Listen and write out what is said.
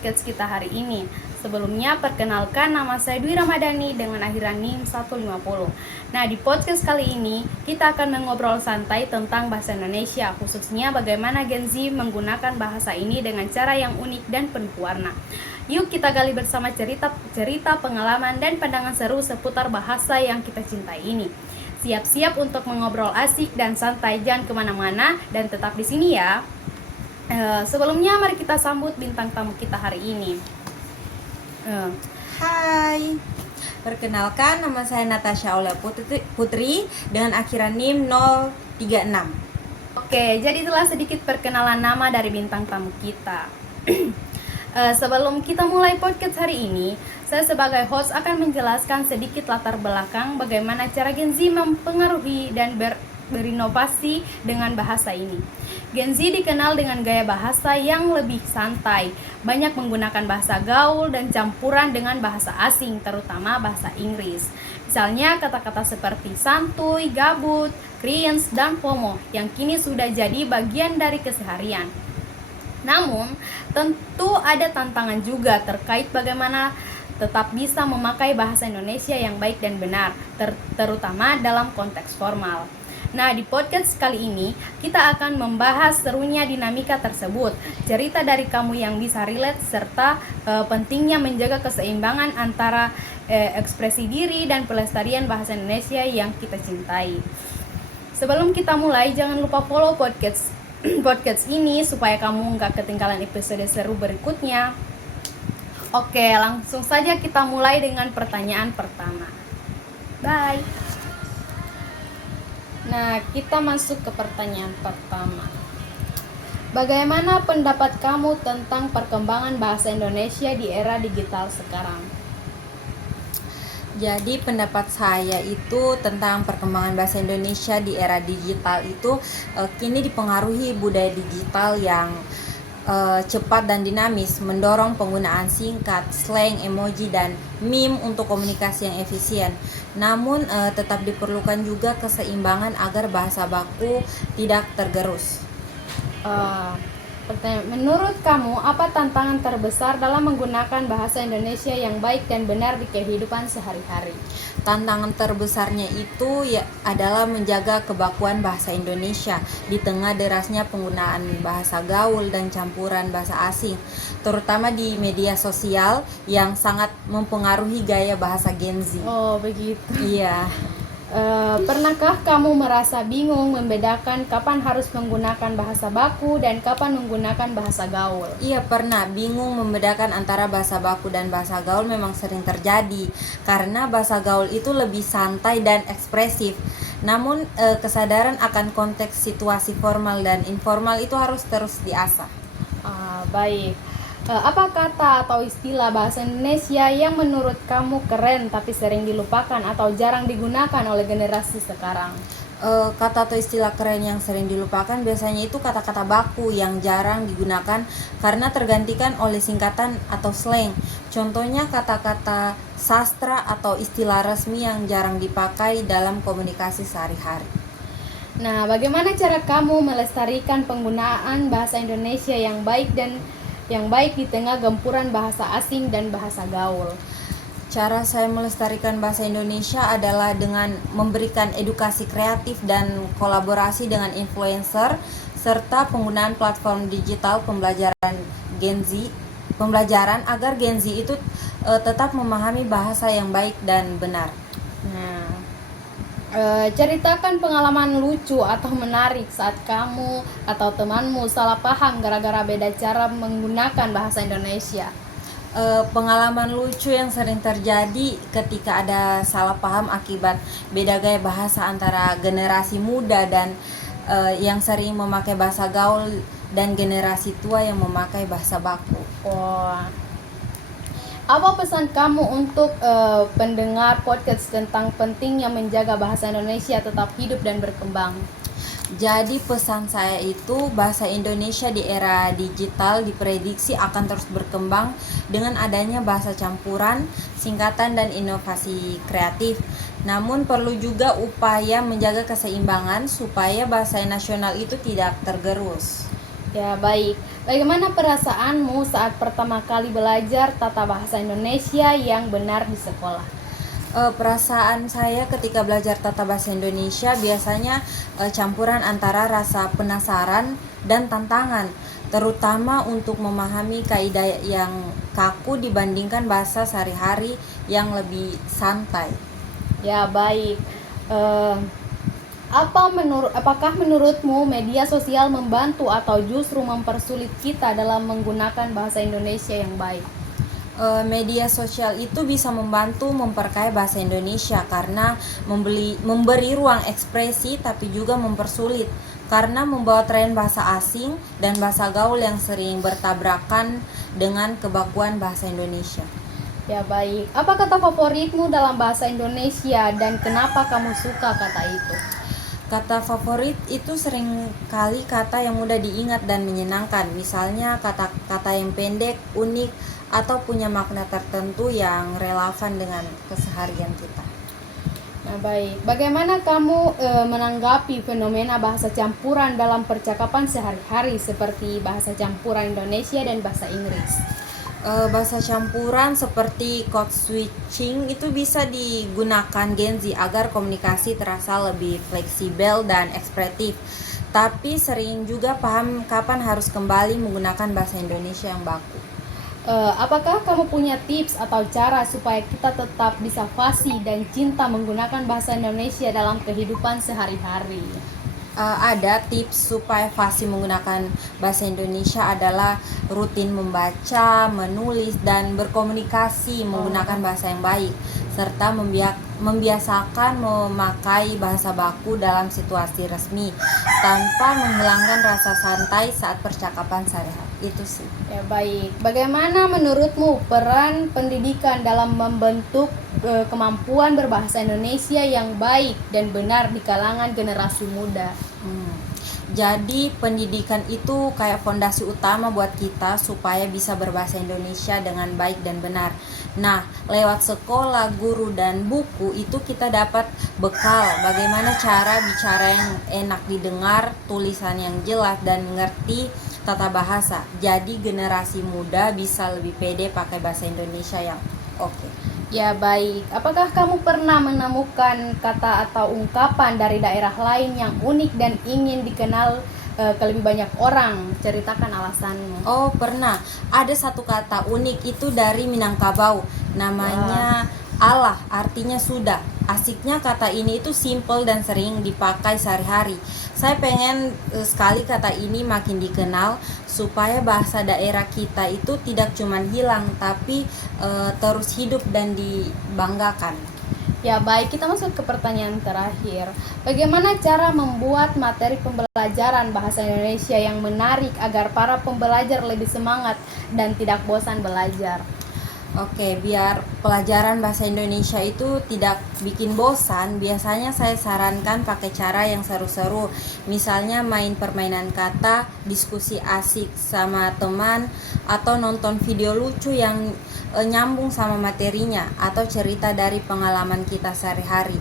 podcast kita hari ini. Sebelumnya, perkenalkan nama saya Dwi Ramadhani dengan akhiran NIM 150. Nah, di podcast kali ini, kita akan mengobrol santai tentang bahasa Indonesia, khususnya bagaimana Gen Z menggunakan bahasa ini dengan cara yang unik dan penuh warna. Yuk kita gali bersama cerita pengalaman dan pandangan seru seputar bahasa yang kita cintai ini. Siap-siap untuk mengobrol asik dan santai, jangan kemana-mana dan tetap di sini ya. Sebelumnya mari kita sambut bintang tamu kita hari ini. Hai, perkenalkan nama saya Natasha Aulia Putri dengan akhiran NIM 036. Oke, jadi itulah sedikit perkenalan nama dari bintang tamu kita. Sebelum kita mulai podcast hari ini, saya sebagai host akan menjelaskan sedikit latar belakang bagaimana cara Gen Z mempengaruhi dan berinovasi dengan bahasa ini. Gen Z dikenal dengan gaya bahasa yang lebih santai, banyak menggunakan bahasa gaul dan campuran dengan bahasa asing, terutama bahasa Inggris. Misalnya kata-kata seperti santuy, gabut, cringe, dan FOMO yang kini sudah jadi bagian dari keseharian. Namun, tentu ada tantangan juga terkait bagaimana tetap bisa memakai bahasa Indonesia yang baik dan benar, terutama dalam konteks formal. Nah, di podcast kali ini kita akan membahas serunya dinamika tersebut, cerita dari kamu yang bisa relate, serta pentingnya menjaga keseimbangan antara ekspresi diri dan pelestarian bahasa Indonesia yang kita cintai. Sebelum kita mulai, jangan lupa follow podcast ini supaya kamu nggak ketinggalan episode seru berikutnya. Oke, langsung saja kita mulai dengan pertanyaan pertama. Bye. Nah, kita masuk ke pertanyaan pertama. Bagaimana pendapat kamu tentang perkembangan bahasa Indonesia di era digital sekarang? Jadi pendapat saya itu tentang perkembangan bahasa Indonesia di era digital itu kini dipengaruhi budaya digital yang cepat dan dinamis, mendorong penggunaan singkat, slang, emoji, dan meme untuk komunikasi yang efisien. Namun tetap diperlukan juga keseimbangan agar bahasa baku tidak tergerus. Menurut kamu, apa tantangan terbesar dalam menggunakan bahasa Indonesia yang baik dan benar di kehidupan sehari-hari? Tantangan terbesarnya itu adalah menjaga kebakuan bahasa Indonesia di tengah derasnya penggunaan bahasa gaul dan campuran bahasa asing, terutama di media sosial yang sangat mempengaruhi gaya bahasa Gen Z. Oh, begitu. Iya. Pernahkah kamu merasa bingung membedakan kapan harus menggunakan bahasa baku dan kapan menggunakan bahasa gaul? Iya, pernah bingung membedakan antara bahasa baku dan bahasa gaul. Memang sering terjadi karena bahasa gaul itu lebih santai dan ekspresif. Namun kesadaran akan konteks situasi formal dan informal itu harus terus diasah. Baik. Apa kata atau istilah bahasa Indonesia yang menurut kamu keren tapi sering dilupakan atau jarang digunakan oleh generasi sekarang? Kata atau istilah keren yang sering dilupakan biasanya itu kata-kata baku yang jarang digunakan karena tergantikan oleh singkatan atau slang. Contohnya kata-kata sastra atau istilah resmi yang jarang dipakai dalam komunikasi sehari-hari. Nah, bagaimana cara kamu melestarikan penggunaan bahasa Indonesia yang baik di tengah gempuran bahasa asing dan bahasa gaul? Cara saya melestarikan bahasa Indonesia adalah dengan memberikan edukasi kreatif dan kolaborasi dengan influencer serta penggunaan platform digital pembelajaran agar Gen Z itu tetap memahami bahasa yang baik dan benar. Nah, ceritakan pengalaman lucu atau menarik saat kamu atau temanmu salah paham gara-gara beda cara menggunakan bahasa Indonesia. Pengalaman lucu yang sering terjadi ketika ada salah paham akibat beda gaya bahasa antara generasi muda dan yang sering memakai bahasa gaul dan generasi tua yang memakai bahasa baku. Apa pesan kamu untuk pendengar podcast tentang pentingnya menjaga bahasa Indonesia tetap hidup dan berkembang? Jadi pesan saya itu bahasa Indonesia di era digital diprediksi akan terus berkembang dengan adanya bahasa campuran, singkatan, dan inovasi kreatif. Namun perlu juga upaya menjaga keseimbangan supaya bahasa nasional itu tidak tergerus. Ya, baik. Bagaimana perasaanmu saat pertama kali belajar tata bahasa Indonesia yang benar di sekolah? Perasaan saya ketika belajar tata bahasa Indonesia biasanya campuran antara rasa penasaran dan tantangan, terutama untuk memahami kaidah yang kaku dibandingkan bahasa sehari-hari yang lebih santai. Ya, baik. Eh, apakah menurutmu media sosial membantu atau justru mempersulit kita dalam menggunakan bahasa Indonesia yang baik? Media sosial itu bisa membantu memperkaya bahasa Indonesia karena memberi ruang ekspresi, tapi juga mempersulit karena membawa tren bahasa asing dan bahasa gaul yang sering bertabrakan dengan kebakuan bahasa Indonesia. Ya, baik. Apa kata favoritmu dalam bahasa Indonesia dan kenapa kamu suka kata itu? Kata favorit itu sering kali kata yang mudah diingat dan menyenangkan. Misalnya kata-kata yang pendek, unik, atau punya makna tertentu yang relevan dengan keseharian kita. Nah, baik. Bagaimana kamu menanggapi fenomena bahasa campuran dalam percakapan sehari-hari seperti bahasa campuran Indonesia dan bahasa Inggris? Bahasa campuran seperti code switching itu bisa digunakan Gen Z agar komunikasi terasa lebih fleksibel dan ekspresif. Tapi sering juga paham kapan harus kembali menggunakan bahasa Indonesia yang baku. Apakah kamu punya tips atau cara supaya kita tetap bisa fasih dan cinta menggunakan bahasa Indonesia dalam kehidupan sehari-hari? Ada tips supaya fasih menggunakan bahasa Indonesia adalah rutin membaca, menulis, dan berkomunikasi menggunakan bahasa yang baik, serta membiasakan memakai bahasa baku dalam situasi resmi tanpa menghilangkan rasa santai saat percakapan sehari-hari. Itu sih. Ya, baik. Bagaimana menurutmu peran pendidikan dalam membentuk kemampuan berbahasa Indonesia yang baik dan benar di kalangan generasi muda? Jadi pendidikan itu kayak fondasi utama buat kita supaya bisa berbahasa Indonesia dengan baik dan benar. Nah, lewat sekolah, guru, dan buku itu kita dapat bekal bagaimana cara bicara yang enak didengar, tulisan yang jelas, dan mengerti tata bahasa. Jadi generasi muda bisa lebih pede pakai bahasa Indonesia yang oke. Ya, baik. Apakah kamu pernah menemukan kata atau ungkapan dari daerah lain yang unik dan ingin dikenal ke lebih banyak orang? Ceritakan alasanmu. Oh, pernah. Ada satu kata unik itu dari Minangkabau. Namanya Allah, artinya sudah. Asiknya kata ini itu simple dan sering dipakai sehari-hari. Saya pengen sekali kata ini makin dikenal supaya bahasa daerah kita itu tidak cuma hilang tapi terus hidup dan dibanggakan. Ya, baik, kita masuk ke pertanyaan terakhir. Bagaimana cara membuat materi pembelajaran bahasa Indonesia yang menarik agar para pembelajar lebih semangat dan tidak bosan belajar? Oke, biar pelajaran bahasa Indonesia itu tidak bikin bosan, biasanya saya sarankan pakai cara yang seru-seru. Misalnya main permainan kata, diskusi asik sama teman, atau nonton video lucu yang nyambung sama materinya, atau cerita dari pengalaman kita sehari-hari.